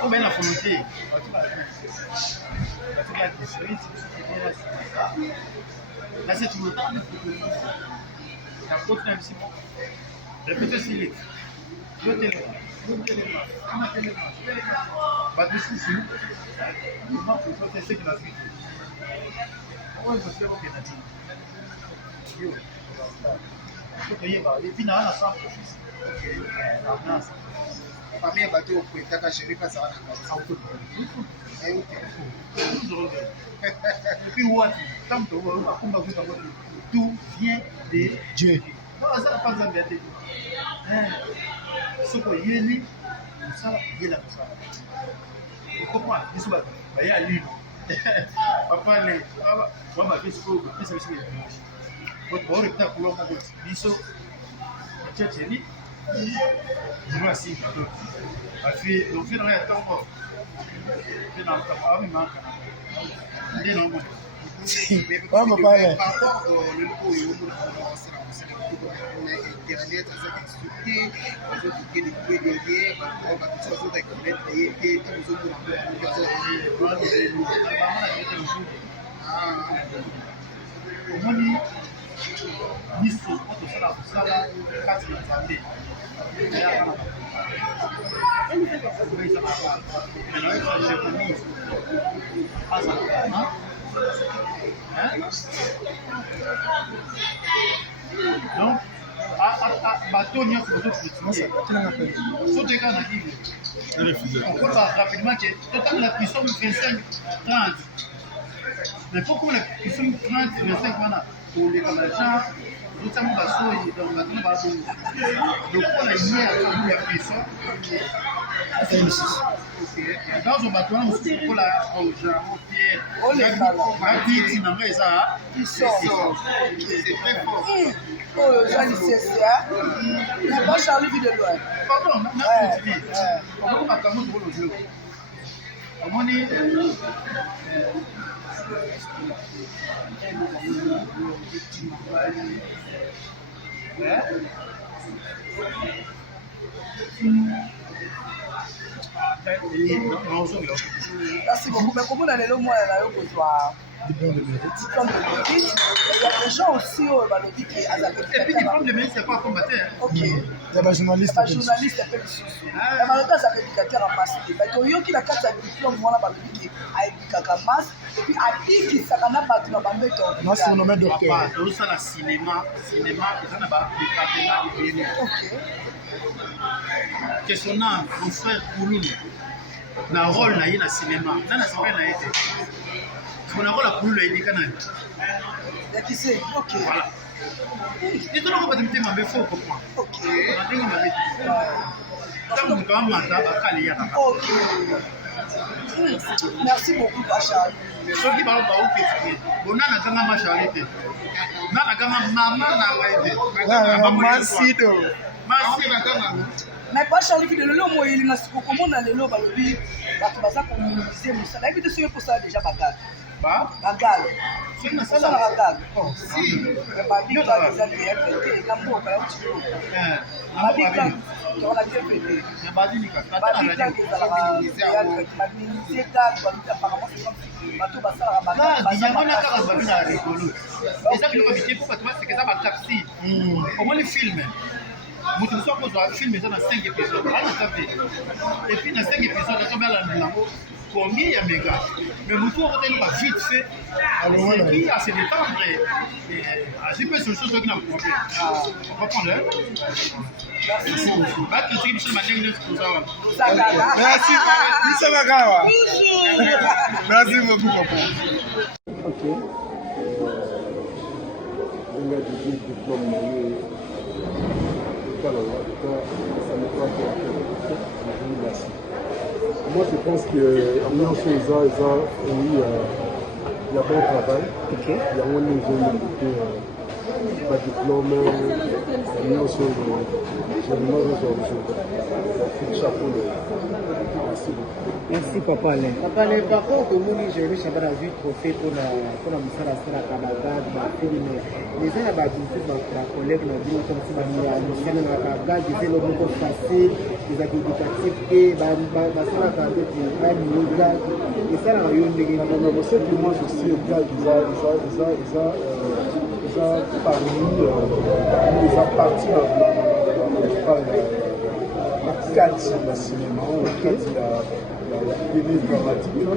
Comme elle a volonté, là c'est tout le temps. La côte même si bon. Répétez si vite. Le téléphone. Bah du coup, c'est nous. Faut tester que la suite. Comment il faut faire au Canada? Et puis, là, ça. Famille bateau au point, t'as géré pas ça. Et puis, tout vient de Dieu. Ça pas besoin d'être. Ce que yéli, ça, il a ça. Vous comprenez? Ils sont là. Il y a lui. Papa, les. Moi, ma fille, c'est quoi? C'est ça. Votre bord est à couloir, mon petit. Biso. Tchétchéni. Je vois si. Ma fille, donc, il y a un temps. Il y a un temps. Il y a un temps. Il y a un temps. Vamos para Par rapport au coup, il y a internet, ça expliqué, on peut cliquer des coups derrière, on va tout ça sur la comète, et tout donc, bateau n'y a pas de petit. Sauf des cas natifs. On peut pas rapidement que total la puissance 25-30. Mais pourquoi la puissance 30-25 voilà pour les camarades, notamment bateau dans la tombe bateau. Donc pour la ligne à la puissance. Dans un bateau, on se pour la Jean Pierre. On les dit ça. Ils sortent. C'est très fort. Oh, Jean CCA. Mais pas Charlie vu de loin. Pardon, non, on va comment pour le jeu. On est Merci beaucoup. Mais comment on a le mot là au côtoir? diplôme de mérite. Diplôme de mérite. Il y a des gens aussi au Balobi qui a et puis diplôme de mérite, c'est pas combattre. Ok. Il y a des journalistes. Les journalistes appellent sous. La malheureusement, c'est éducateur en masse. Donc, il y a quatre diplômes, moi, Balobi qui a éducateur en masse. Et puis, à qui qui s'en a battu dans le temps. Moi, c'est nommé docteur. Papa, tout ça, le cinéma, il y a des départements. Ok. Questionnant mon frère Kouloulou, le rôle dans le cinéma, dans le cinéma, c'est un rôle à Kouloulou, il dit qu'il y a qui c'est? Ok. Voilà. Et tout le monde va te mettre faux pour moi. Ok. Ok. Merci beaucoup, Pacha. Ce qui va vous faire, on a la gamme à charité. On a la gamme à maman à mais pas Charlie qui de l'eau, moi, il n'a pas comment on a le lot, Balobi, la Tabasa pour nous disait, mais ça n'a pas été pour ça déjà, Bagal. Bagal. C'est une salle à Bagal. Si. Le Bagal, là, les alliés, les gambo, quand même, tu veux. Bagal, on a bien fait. Bagal, apparemment, c'est comme si bateau Bassa à Bagal. Et ça, le comité, pourquoi tu vois, c'est que ça va capter. Comment les films? Nous sommes posés film dans 5 épisodes. Et puis dans 5 épisodes, on a combien il y a méga. Mais nous pouvons vite fait. Qui a se détendre. C'est pas une chose qui n'a pas de problème. On va prendre. Merci. Merci beaucoup, papa. Ok. Alors, ça ne peut pas Moi, je pense que l'Union Soza, oui, il y a bon travail. Ok. Il y a un niveau de diplôme, l'Union Soza, je me chapeau. Merci beaucoup. Merci Papa Alain. Papa Alain, par contre, au monde, j'ai vu un trophée pour la Moussala Sala Kabagad, ma film. Les gens là-bas, ma collègue m'a dit comme si ma Moussala Kabagad, ils étaient le monde facile, les éducatifs, et ma Sala Kabagad, ma Moussala, et ça, là, il y a une non, c'est que moi, je sais, ils ont parti la 4 le cinéma, la 4 la télé dramatique,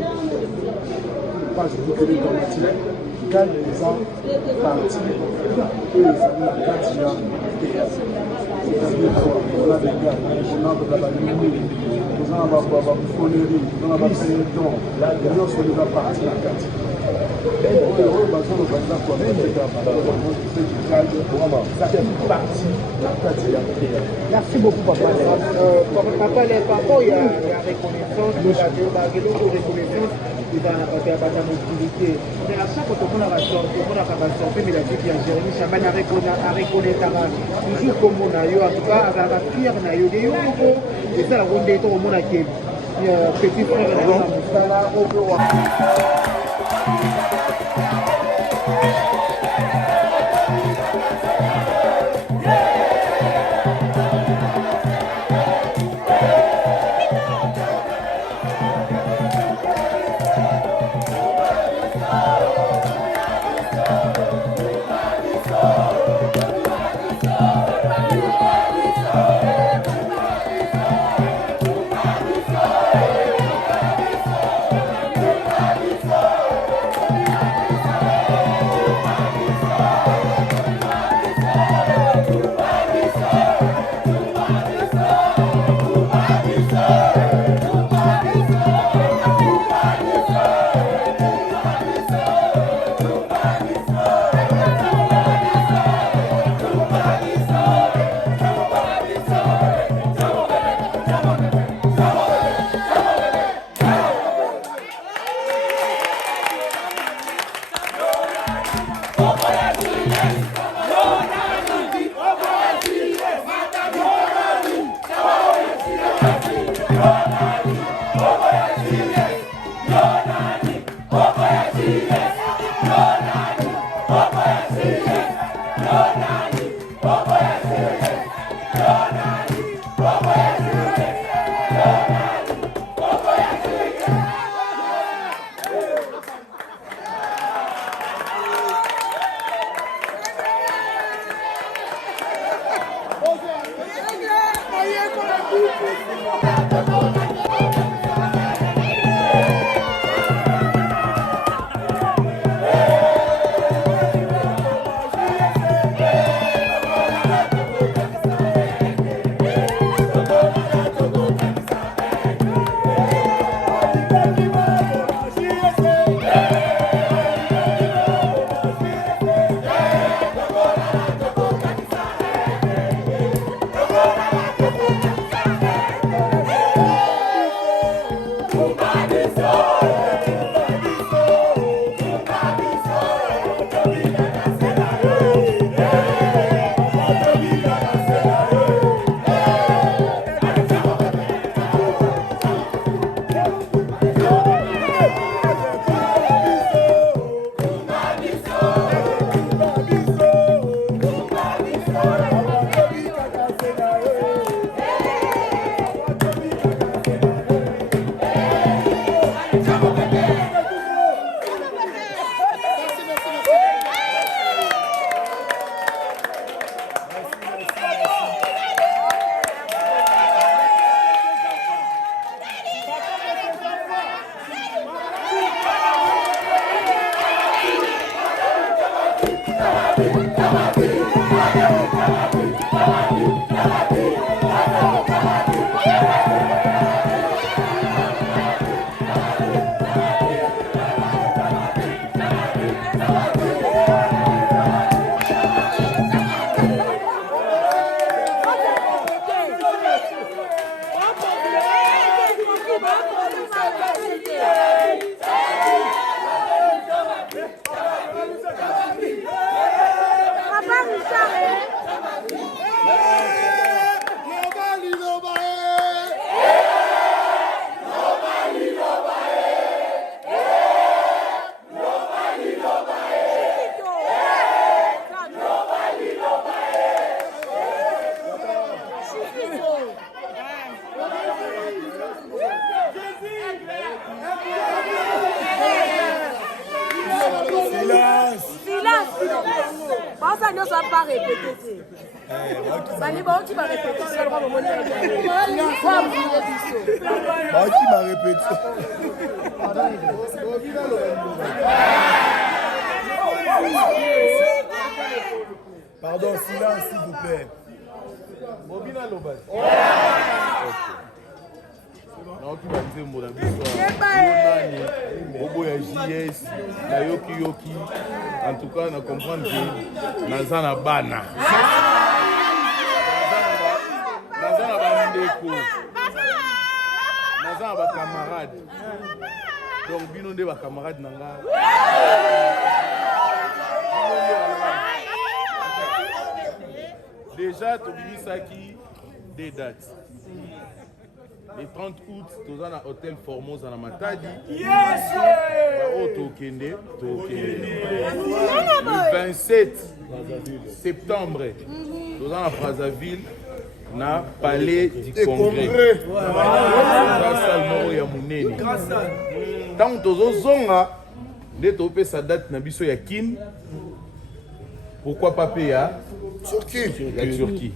pas je dis télé dramatique, quand ils ont parti, eux ils ont la 4 théâtre. C'est-à-dire qu'on a des gars, on a de la lumière, on a la bouffonnerie, on a la sénéton, nous sommes déjà partis la 4. Merci beaucoup, Papa Alain. Papa Alain, par contre, il y a reconnaissance, il y a reconnaissance. Il va apporter à la mobilité. Mais à chaque fois que on a sorti, mais la vie qui a Jérémy Chaban a reconnaître toujours comme on a eu, en tout cas, à la fière, on a eu des et ça, la ronde est au monde à qui petit frère, pas répéter. Bani qui va répéter ça va mon qui m'a répété. Pardon, silence s'il vous plaît. Bobina Lobat. Non, tu vas dire mon ami. Bobo ya JS, na yoki. En tout cas, on comprend que Nazana Bana. Nazana Bandeko. Nazana ba camarade. Donc bino de ba camarade nanga. Déjà, Tobini Saki, des dates. Le 30 août, nous sommes à l'hôtel Formosa à Matadi. Yes! Le 27 septembre, nous sommes à Brazzaville, na Palais du Congrès. Tant que nous sommes là, nous avons sa date na biso ya kin. Pourquoi pas payer à Turquie? La Turquie.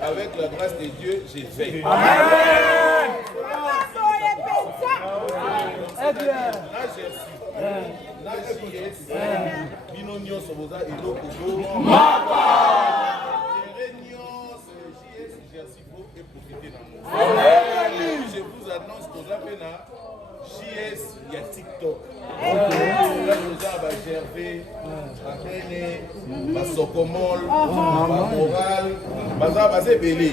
Avec la grâce de Dieu, j'ai fait. Amen. Je vous annonce que vous avez JS, il y a TikTok. Là, nous avons Gervais, Akene, Basocomol, Bamoral, Bazé Belé.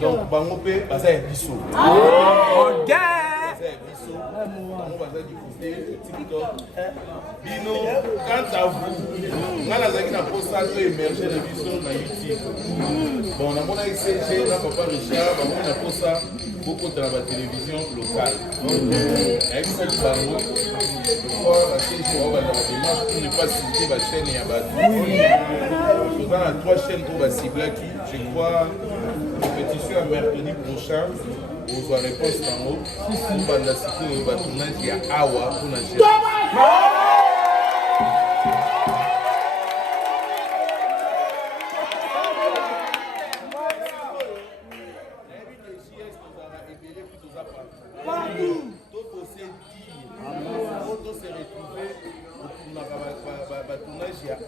Donc, Bangopé, Bazé Bisso. TikTok. Bino, quant à vous, on a la poste à émerger de Bisso dans YouTube. Bon, on a mon CG, on a Papa Richard, on a poste beaucoup de la télévision locale. Avec ça, la CG, on va dans la démarche pour ne pas citer la chaîne et la Nous avons 3 chaînes pour la cible qui, je crois, compétition à mercredi prochain. Vous aurez réponse en haut. Pour la cité, on va tourner qui a Awa pour la chaîne.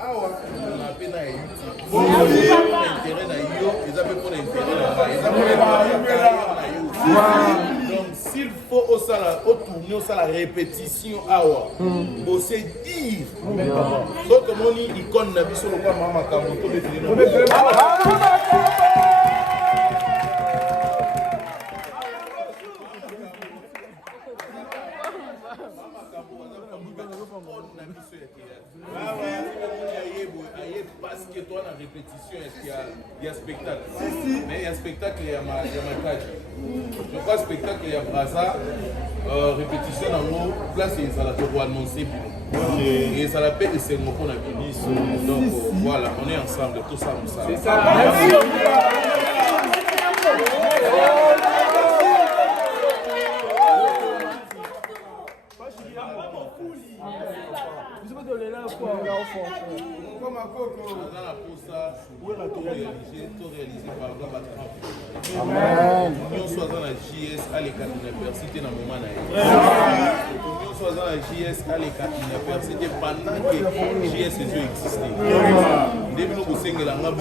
awa na pe na intérêt na yo eza pe pour intérêt na ngai eza pour na yo donc s'il faut tourner osala répétition awa bose dire so tomoni icône na biso lokwa mama makambo tobeteli parce que toi la répétition il y a spectacle mais il y a spectacle il y a marquage je crois spectacle il y a braza répétition dans nos place et ça la pour annoncer et ça la paix et c'est mon qu'on a fini donc voilà on est ensemble tout ça c'est ça merci. Nous sommes dans la JS à l'université dans le moment. Nous sommes dans la JS à l'université pendant que JS existait. Depuis nous sommes là, nous avons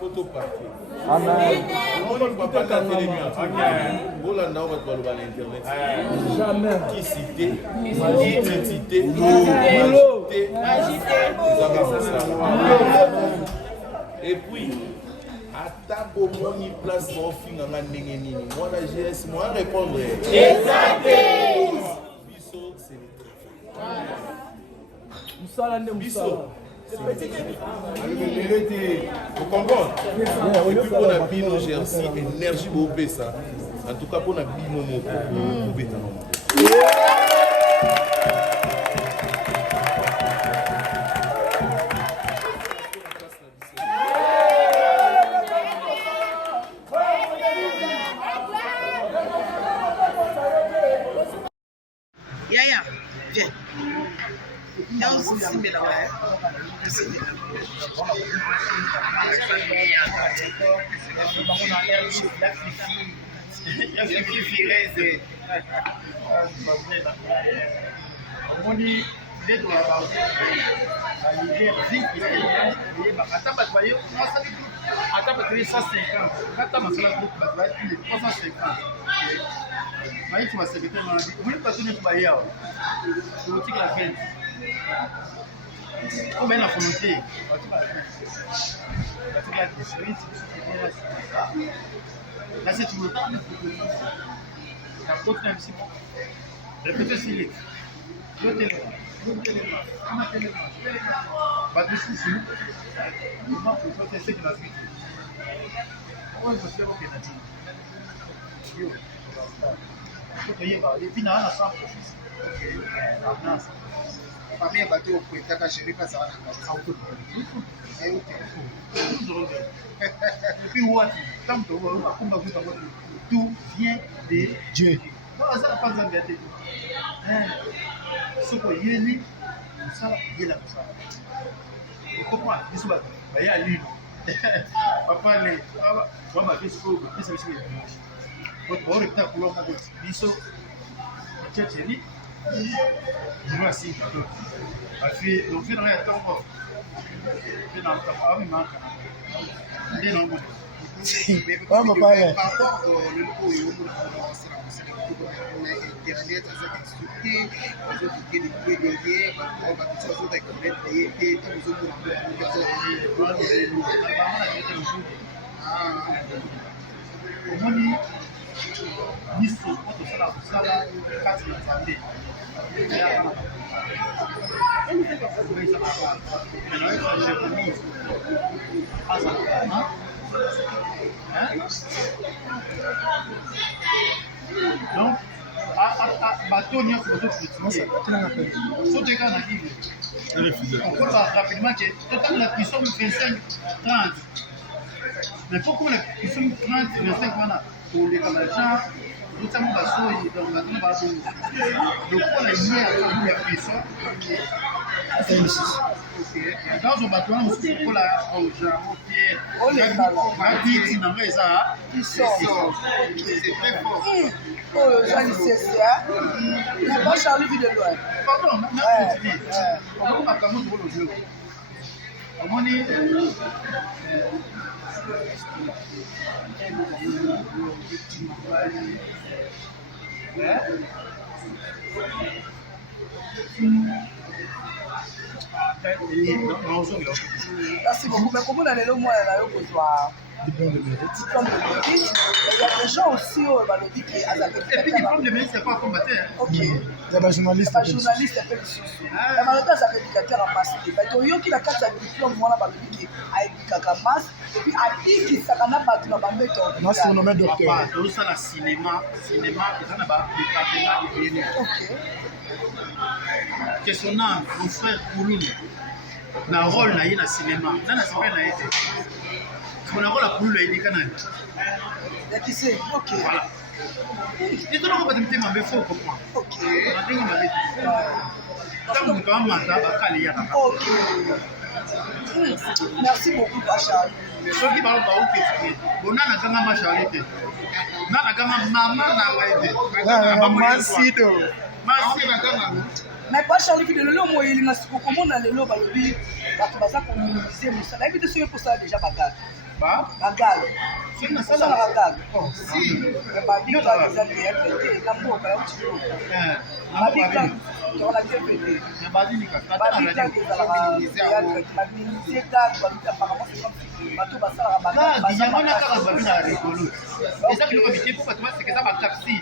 photo parquet. Amen. Jamais. Qui cité, identité, et puis, à ta bonne place, mon film, moi, la GS, moi, répondre. Bisso, c'est vous comprenez? Et puis pour la bino Jersey, énergie pour ça. En tout cas pour la bino moko. Yaya, viens. Viens aussi, mais là, Comme la volonté, là c'est tout le temps. La faute même si bon. Répétez s'il est. Famille bateau au Poitaka, chérie, pas ça. Et puis, tout vient de Dieu. Ça pas besoin d'être. Ce qu'on y est, ça, il est là. Vous comprenez? Il y a lui. Papa, les. Moi, ma fille, c'est ça. Votre mort est là pour l'homme. Il faut. Tchétchénie. Je vois si. On fait dans les temps. Vamos para par rapport au logo internet ça expliqué les autres qui les derrière on va tout ça tout avec les tout donc, bateau nyonso bazocritique so teka na bible okoloba rapidement ke totanga na puissance 25 30 mais faut qu'on a puissance 30 25 wana koleka bajan ozotanga basoyi donc batuna babongo lokola ye ya puissance dans un bateau mosusu lokola argent pierre babiti na ngai eza oyo eza lisese mais pas Charlie vit de loin pardon na continue omoni makambo tokolo biloko omoni merci beaucoup mais komona lelo mwana na yo kozwa diplôme de mérite il y a des gens aussi balobi ke et puis diplôme de mérite c'est quoi combattre ok ya bajournaliste mpe lisusu ya balobi azaka éducateur en masse te bato oyoki na kati ya diplôme wana balobi ke aedukaka masse epuis abikisaka na bato na bambeto nasonomme docteur tozosala cinéma eza na badépartement ebele questionnaire mon frère Kululu na rôle na ye na cinéma na nasepele na ye te na rôle ya Kululu ayedika nani yakise ok etoloko bato mitema mbe fo comprendre na ndenge mabe ntango moto amata bakale yakaka merci beaucoup Bachar soki baoketike bonana kanga mashari te nana kanga mama na ngai te masido mais Bachar livi de lelo moyeli na siko komona lelo balobi bato baza kominimize mosala yebi te soki ekosala déjà bagage bagage osalaka gage babika eza te na mboka ya utilo babika tokola te pete babika ezalaka baminimize gage baluki apparemment bato basalaka bagage rigolo eza biloko mike mpo bato baseka eza bataxi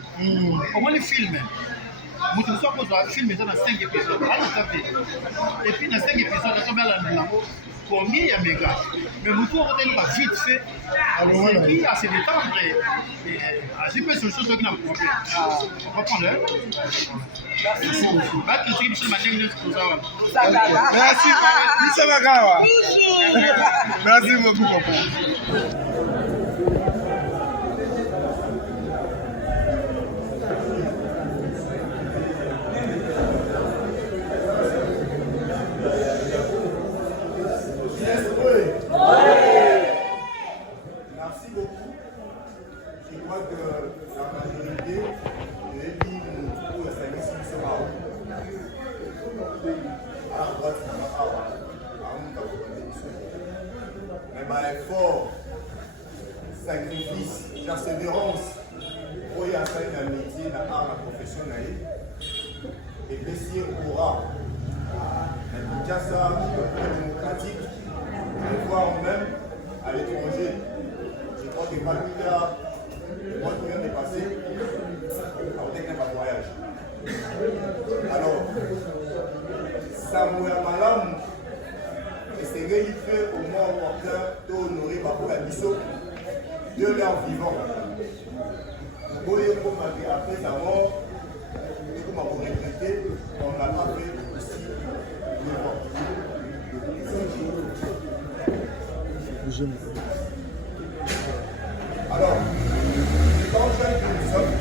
omoni filme moto mosu akozwa filme eza na 5 épisode alata te epuis na 5 épisode azobealandela yango combien ya méga mais motu okoteluka vite fait epuis ase détendre azwi mpe solution soki na problème comprendre bakritike biso na bandenge nyonso toza wana merci biso bakawa merci beaucoup papa effort, sacrifice, persévérance pour y atteindre un métier, la profession, et plaisir aura. Déjà ça, démocratique, voire même à l'étranger. Je crois que Malika, le mois qui vient de passer, a un voyage. Alors, Samuel Malam, et c'est vrai qu'il fait au moins opportun d'honorer Bakola Bisso de leur vivant. Après sa mort, comme on va regretter, on n'a pas fait aussi le vent. Alors, quand jeune que nous sommes,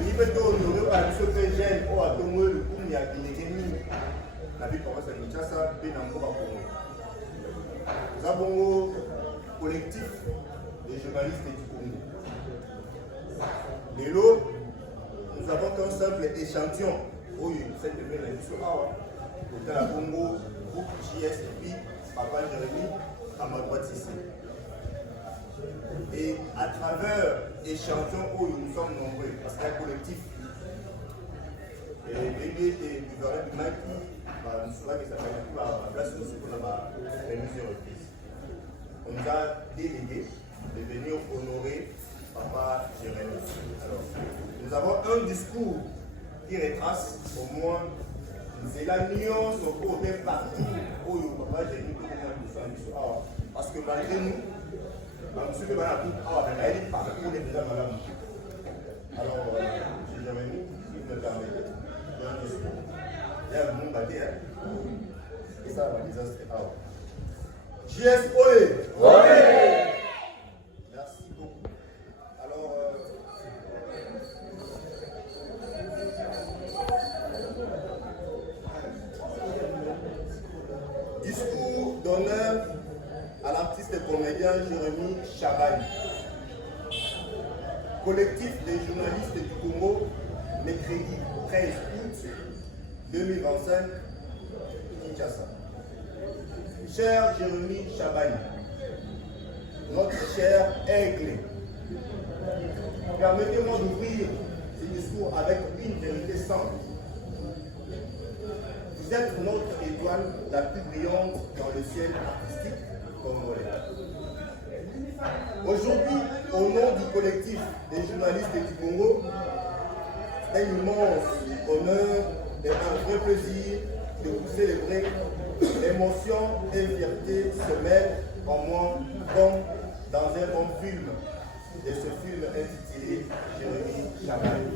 il peut honorer par ce que j'aime au Atomo, le coup, il y a des la vie commence à Kinshasa, puis dans le Congo. Nous avons un collectif des journalistes du Congo. De l'eau, nous avons qu'un simple échantillon. Oui, cette première édition, dans la Congo, groupe JS et puis Papa Jérémy à ma droite ici. Et à travers échantillon où nous sommes nombreux, parce qu'il y a un collectif. Et bébé et gouverneur du Maki, nous savons que ça fait la place où on a plusieurs reprises. On nous a délégué de venir honorer Papa Jérémy. Alors, nous avons un discours qui retrace au moins la nuance au côté partout où Papa Jérémy peut nous parce que malgré nous, nous sommes partout où les déjà malades. Alors, Jérémy, si vous me permettez, un discours. Il y a un monde bâti, et ça va désastre. JS Oye! Merci beaucoup. Alors, discours d'honneur à l'artiste et comédien Jérémy Chabagne. Collectif des journalistes du Congo, mercredi 13 août 2025, Kinshasa. Cher Jérémy Chabagne, notre cher aigle, permettez-moi d'ouvrir ce discours avec une vérité simple. Vous êtes notre étoile la plus brillante dans le ciel artistique congolais. Aujourd'hui, au nom du collectif des journalistes du Congo, c'est un immense honneur et un vrai plaisir de vous célébrer. L'émotion et fierté se mêlent en moi comme dans un bon film. Et ce film intitulé Jérémy Chabagne.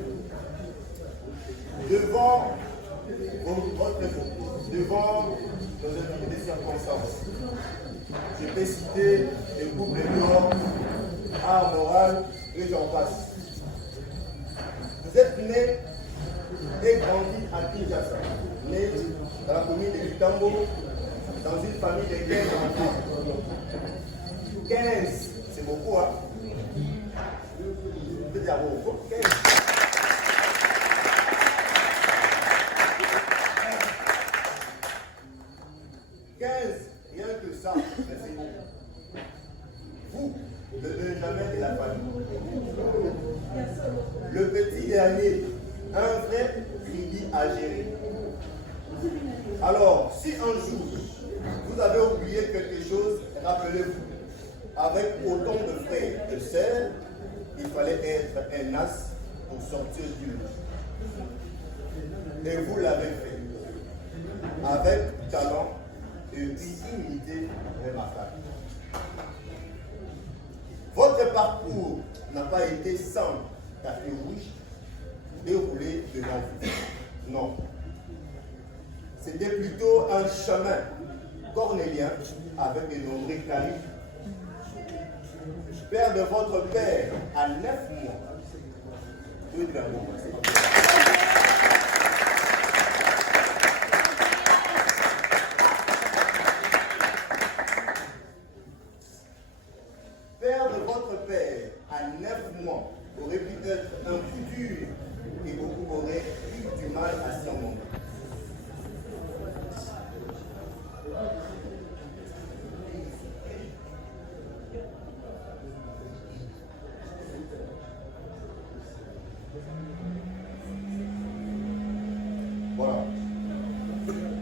Devant nos invités de circonstances, je peux citer les couples d'or, art moral et j'en passe. Vous êtes nés et grandis à Kinshasa, nés dans la commune de Kitambo, dans une famille de 15 enfants. 15, c'est beaucoup, hein? Je peux dire beaucoup, 15. 15, rien que ça, mais c'est beaucoup. Vous, le Benjamin de la famille. Le petit dernier, un vrai crédit à gérer. Alors, si un jour, vous avez oublié quelque chose, rappelez-vous, avec autant de frères et sœurs, il fallait être un as pour sortir du lot. Et vous l'avez fait, avec talent et une humilité remarquable. Votre parcours n'a pas été sans tapis rouge déroulé devant vous. Non. C'était plutôt un chemin cornélien avec de nombreux carrés. Père de votre père à 9 mois. Père de votre père à 9 mois aurait pu être un coup dur et beaucoup auraient eu du mal à s'y remonter. Voilà.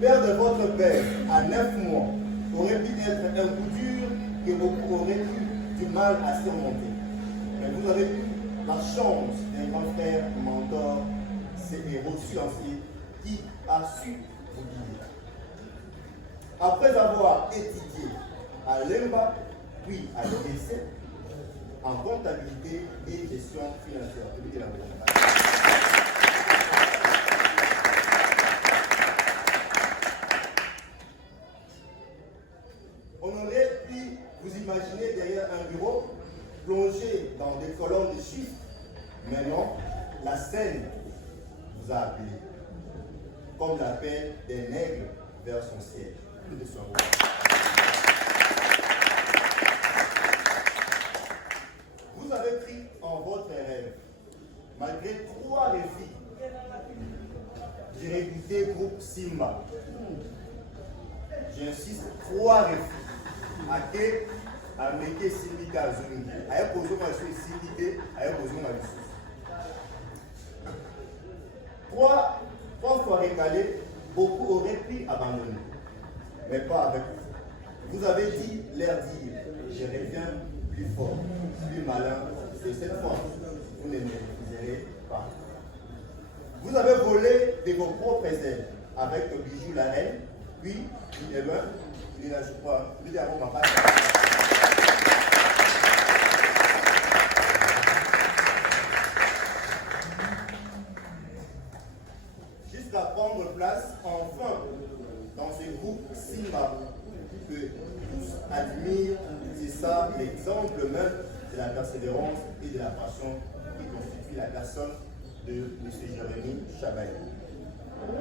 Père de votre père à 9 mois aurait pu être un coup dur que beaucoup auraient eu du mal à surmonter. Mais vous avez eu la chance d'un grand frère, mentor, ces héros silencieux qui a su vous guider. Après avoir étudié à l'EMBA, puis à l'EDC, en comptabilité et gestion financière. On aurait pu vous imaginer derrière un bureau, plongé dans des colonnes de chiffres. Mais non, la scène vous a appelé, comme l'appel d'un aigle vers son ciel. Vous avez pris en votre rêve, malgré 3 défis. J'ai réputé groupe Simba. J'insiste, 3 défis. Ake, Ameke, Sindika, Zuni. Aye posé ma chose syndiqué, aye posé ma licence. 3 fois récalé, beaucoup auraient pu abandonner. Mais pas avec vous. Vous avez dit, leur dire, je reviens plus fort, plus malin, et cette fois, vous ne m'épuiserez pas. Vous avez volé de vos propres ailes avec le bijou la reine, puis, demain, il n'a pas, il a mon papa. jusqu'à prendre place enfin dans ce groupe Simba que tous admirent. C'est ça l'exemple même de la persévérance et de la passion qui constitue la personne de M. Jérémy Chabaye.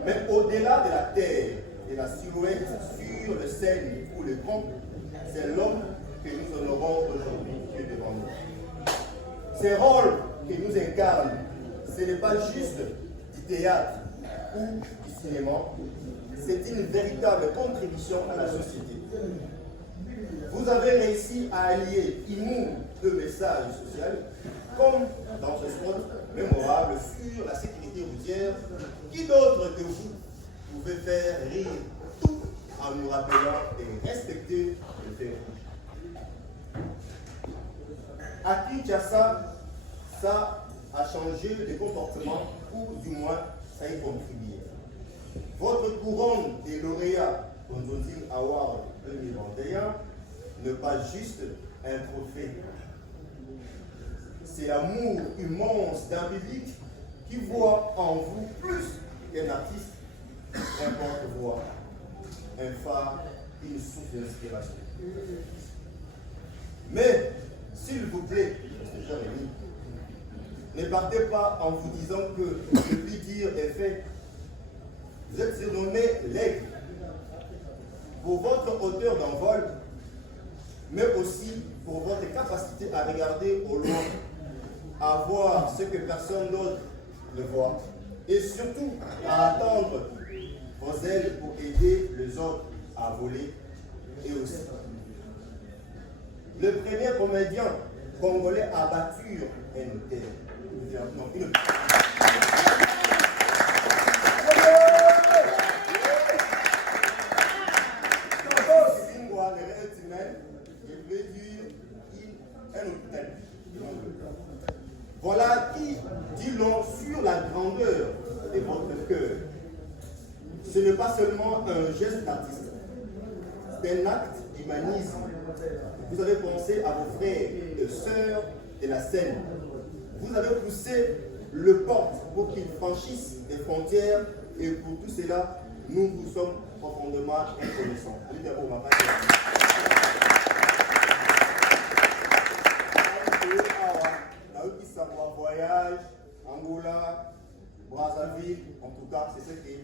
Mais au-delà de la terre et la silhouette sur le scène ou le camp, c'est l'homme que nous honorons aujourd'hui qui est devant nous. Ces rôles que nous incarnent, ce n'est pas juste du théâtre ou du cinéma, c'est une véritable contribution à la société. Vous avez réussi à allier humour de messages sociaux, comme dans ce spot mémorable sur la sécurité routière. Qui d'autre que vous pouvez faire rire tout en nous rappelant et respecter le fait? À Kinshasa, ça a changé de comportement, ou du moins ça y contribué. Votre couronne des lauréats Conjoncting Award 2021 n'est pas juste un trophée. C'est l'amour immense d'un public qui voit en vous plus qu'un artiste, un porte-voix, un phare, une source d'inspiration. Mais, s'il vous plaît, M. Jérémy, ne partez pas en vous disant que le plus dire est fait. Vous êtes surnommé l'aigle pour votre hauteur d'envol, mais aussi pour votre capacité à regarder au loin, à voir ce que personne d'autre ne voit, et surtout à attendre vos ailes pour aider les autres à voler, et aussi. Le premier comédien congolais à battre un hôtel. Non, une... Voilà qui dit long sur la grandeur de votre cœur. Ce n'est pas seulement un geste d'artiste, c'est un acte d'humanisme. Vous avez pensé à vos frères et sœurs de la scène. Vous avez poussé le porte pour qu'ils franchissent les frontières, et pour tout cela, nous vous sommes profondément reconnaissants. Voyage, Angola, Brazzaville, en tout cas, c'est ce que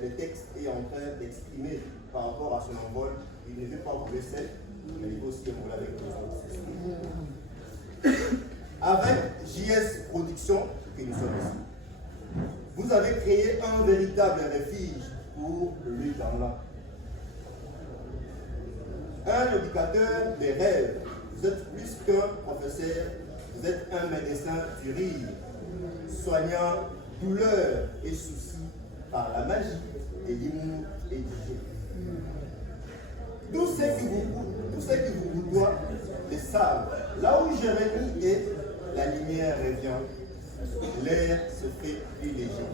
le texte est en train d'exprimer par rapport à son envol. Il ne veut pas vous laisser, mais il veut aussi envoler avec les autres. Avec JS Productions, que nous sommes ici, vous avez créé un véritable refuge pour lui dans un éducateur des rêves. Vous êtes plus qu'un professeur. Vous êtes un médecin du rire, soignant douleur et soucis par la magie de l'humour et du jeu. Tout ce qui vous doit le savent. Là où Jérémy est, la lumière revient. L'air se fait plus léger.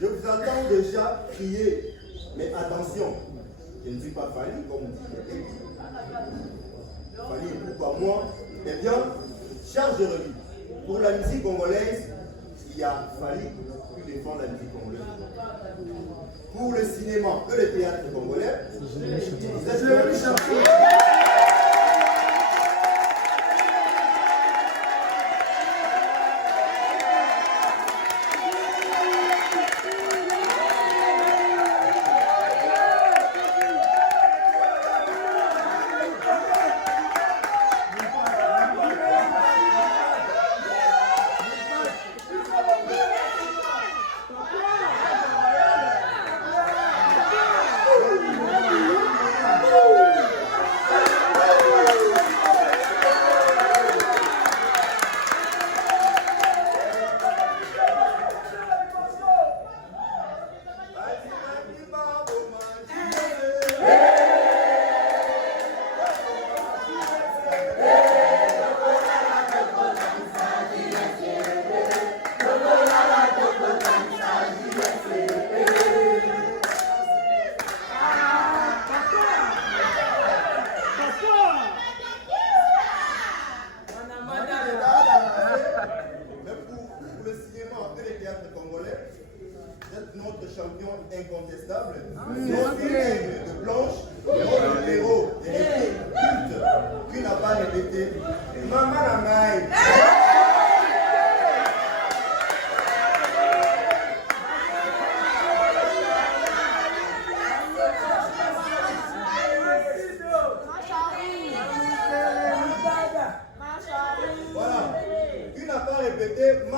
Je vous entends déjà crier, mais attention, je ne suis pas Fali, comme dit. Fali, pourquoi moi? Eh bien, cher Jérémy, pour la musique congolaise, il y a Fali qui défend la musique congolaise. Pour le cinéma et le théâtre congolais, c'est Jérémy Chabaye.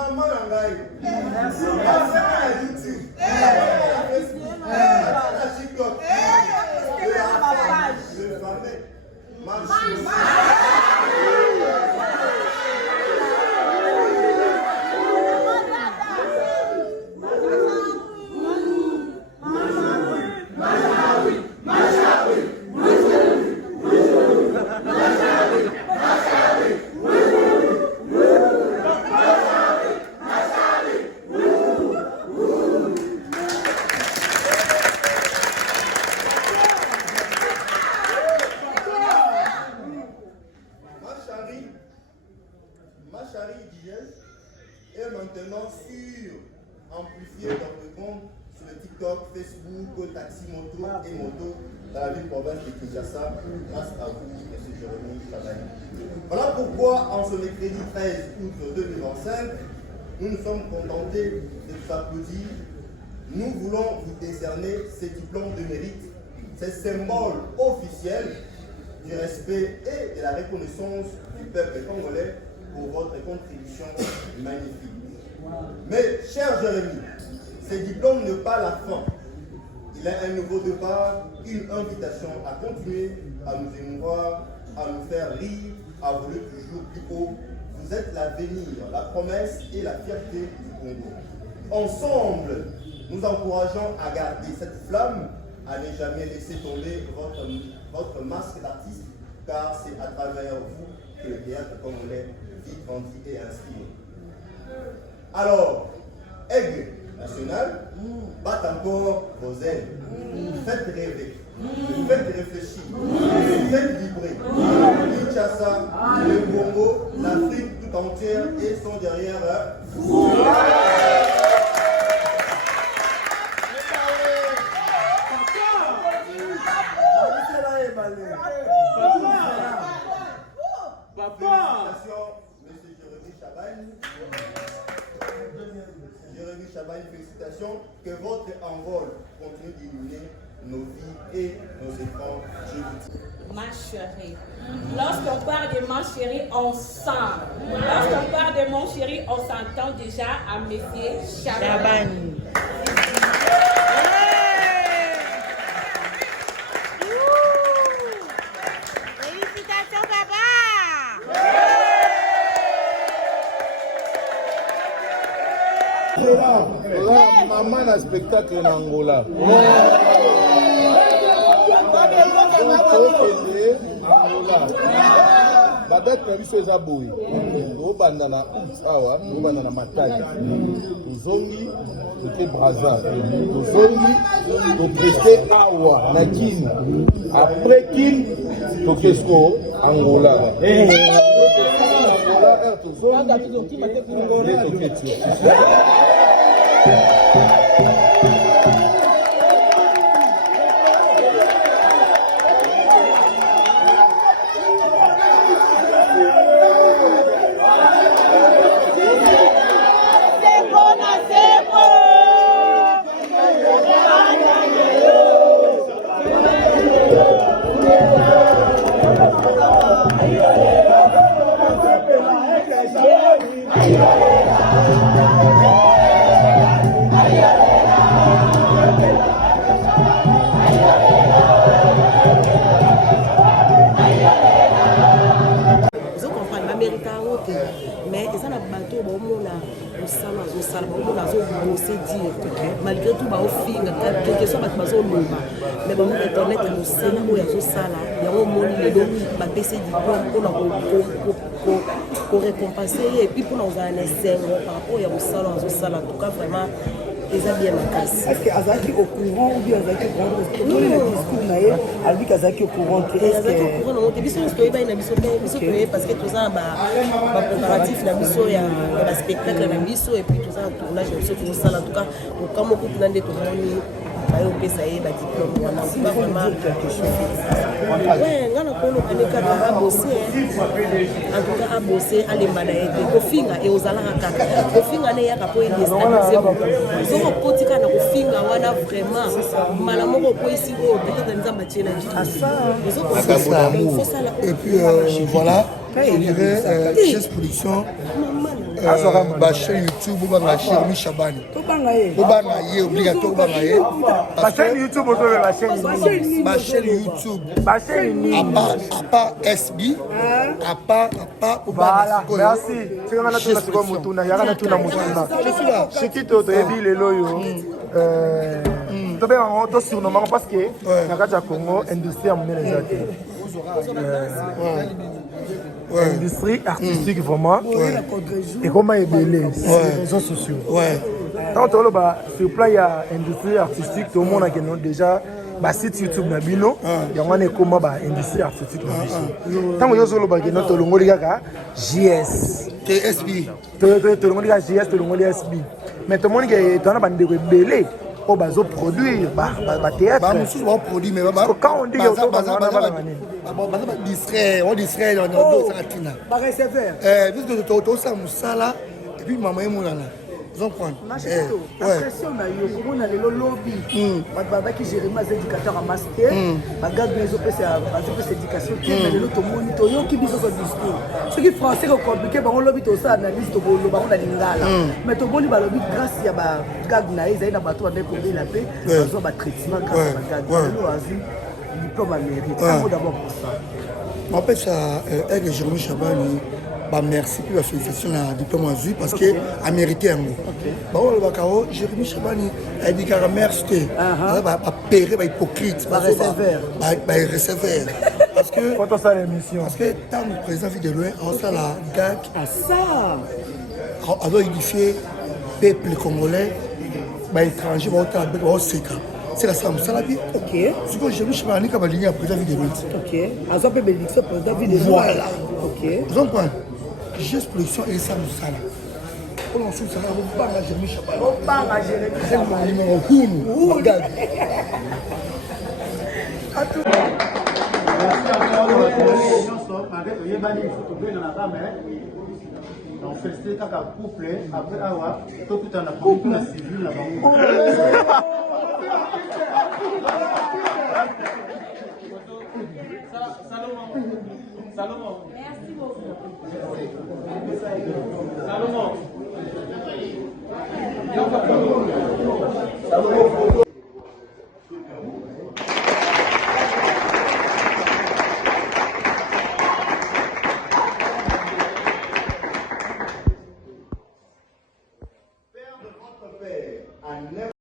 Maman Nangaï. Merci à YouTube. À Facebook. À TikTok. Le fameux marché. est maintenant amplifié dans le monde sur le TikTok, Facebook, Taxi Moto et Moto dans la ville province de Kinshasa, grâce à vous, M. Jérémy Chabagne. Voilà pourquoi, en ce mercredi 13 août 2025, nous nous sommes contentés de vous applaudir. Nous voulons vous décerner ces diplômes de mérite, ces symboles officiels du respect et de la reconnaissance du peuple congolais pour votre contribution magnifique. Mais, cher Jérémy, ces diplômes ne sont pas la fin. Il y a un nouveau départ, une invitation à continuer à nous émouvoir, à nous faire rire, à voler toujours plus haut. Vous êtes l'avenir, la promesse et la fierté du Congo. Ensemble, nous encourageons à garder cette flamme, à ne jamais laisser tomber votre masque d'artiste, car c'est à travers vous que le théâtre congolais vit, grandit et inspire. Alors, Aigle national, batte encore vos ailes. Faites rêver, faites réfléchir, faites vibrer. Kinshasa, le Congo, l'Afrique tout entière et sont derrière vous. Félicitations, M. Jérémy Chabagne. Jérémy Chabagne, félicitations. Que votre envol continue d'illuminer nos vies et nos écrans. Je vous dis. Ma chérie. Lorsqu'on parle de ma chérie, on sent. Lorsqu'on parle de mon chéri, on s'entend déjà à M. Chabagne. Maman na spectacle en Angola. Badate na biso eza boye tobanda na awa tobanda na matadi tozongi toke braza tozongi toprete awa na kini après kini toke sko Angola tozongi toke tio. Mais ils ont un bateau, malgré tout, mais internet pour récompenser et puis pour nous en essayer par rapport à en tout cas vraiment ils ont bien la casse. Est-ce que Azaki au courant ou bien Azaki au courant? Parce que tous les discours naïfs, elle dit qu'Azaki au courant. Azaki au courant, on dit parce que tout ça, préparatif, la mission, il y a un spectacle, la mission et puis tout ça, tournage, tout ça, en tout cas, comme on peut prendre des tournages. Ça y est, diplôme, on n'a pas vraiment quelque chose. Ouais, on a bossé. En tout cas, à bosser, à les malayer. Au fin, et aux alaraka. Au fin, on est à pour les stabiliser. Ils ont potika na kofinga wana vraiment. Malamoko ko ici au peut-être dans les matières Et puis voilà, je dirais, Chess Production ba chaîne YouTube ou ba Jérémy Chabani. Tobanga ye. Tobanga ye obligatoire tobanga ye. Ba chaîne YouTube ozo ba chaîne. Ba chaîne YouTube. Ba chaîne à part SB. À part voilà. Merci. C'est quand on a tout na mutuna, ya kana tout na mutuna. Je suis là. Chikito to ebi lelo yo. To be en to surnommant parce que na kati ya Congo industrie ya monene ezate. Industrie artistique vraiment. Et comment ébeler les réseaux sociaux. Tant que sur le plan il y a industrie artistique, tout le monde a déjà ba site YouTube na bino ya ngone comment ba industrie artistique na biso. Tant que yo solo ba ke no to longoli kaka JS TSB. To longoli kaka JS to longoli SB. Mais tout le monde ke to na ba ndeko ebele o bazo produire ba théâtre. Ba musu ba produire mais ba quand on dit que to ba distrait, on distrait dans nos satina. Ba receveur. Puisque to ça musala et puis maman et monana. Ils ont pris. L'impression na yo komona lelo lobby. Ba ki Jérémy az éducateur en master. Ba gars bezo pesa éducation mais lelo to moni to yo ki biso so discours. Ce qui français ko compliqué ba on lobby to ça analyse to bolo ba on na lingala. Mais to boli ba lobby grâce ya ba gag na ezai na bato na ko la paix. Bazo ba traitement grâce ba gag. Lelo azi diplôme américain. D'abord pour ça. En fait ça avec Jérémy Chabani. Bah merci pour la félicitation à diplôme azui parce que a mérité un mot. Bah on le bakao Jérémy Chabani a dit qu'à merci bah péré bah hypocrite bah receveur parce que quand on ça l'émission parce que tant le président vit de loin on ça la gag à ça alors édifier peuple congolais bah étranger bah au secret. C'est la Sam Salabi. OK. Ce que Jérémy Chabani comme ligne après David de loin. OK. Azo pe bénédiction pour David de loin. Voilà. OK. Donc juste production et ça nous sala. On en sous ça on banga Jérémy Chabani. On banga Jérémy Chabani. Numéro 1. Regarde. On félicite kaka couple après awa tout en a couple na civil la bango. Salomon. Merci beaucoup.